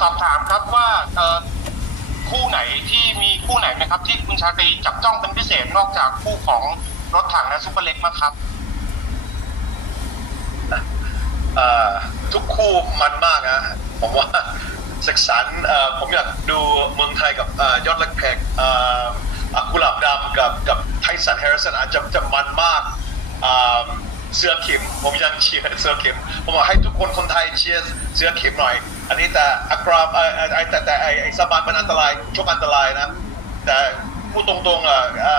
สอบถามครับว่าคู่ไหนที่มีคู่ไหนไหมครับ ที่คุณชาตรีจับจ้องเป็นพิเศษนอกจากคู่ของรถถังและซุปเปอร์เล็กมั้งครับทุกคู่มันมากนะผมว่าศึกษารผมอยากดูเมืองไทยกับอยอดล็กเพกอ่ออะกุหลาบดำกับกับไทสันแฮร์ริสันอาจจะจะมันมากเสื้อเข็มผมยังเชียร์เสื้อเข็มผมอกให้ทุกคนคนไทยเชียร์เสื้อเข็มหน่อย อันนี้แต่อักราบไอ้แต่แต่ไอ้สะบานมันอันตรายชกอันตรายนะ แต่พูดตรงๆอะเอ่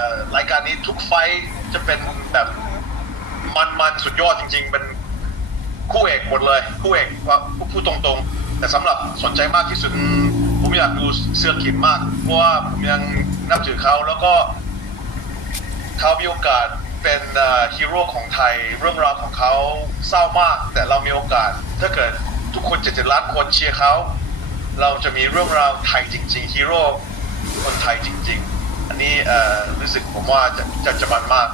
อรายการนี้ทุกไฟจะเป็นแบบมันมันสุดยอดจริง ๆ เป็นคู่เอกหมดเลย คู่เอกว่าพูดตรงๆ แต่สำหรับสนใจมากที่สุดผมอยากดูเสื้อขิมมาก เพราะว่าผมยังนับถือเขาแล้วก็เขามีโอกาสเป็นฮีโร่ของไทย เรื่องราวของเขาเศร้ามาก แต่เรามีโอกาสถ้าเกิด ทุกคนเจ็ดล้านคนเชียร์เขา เราจะมีเรื่องราวไทยจริง ๆ ฮีโร่คนไทยจริง ๆ อันนี้เอ่อรู้สึกผมว่าจะจะจะมันมาก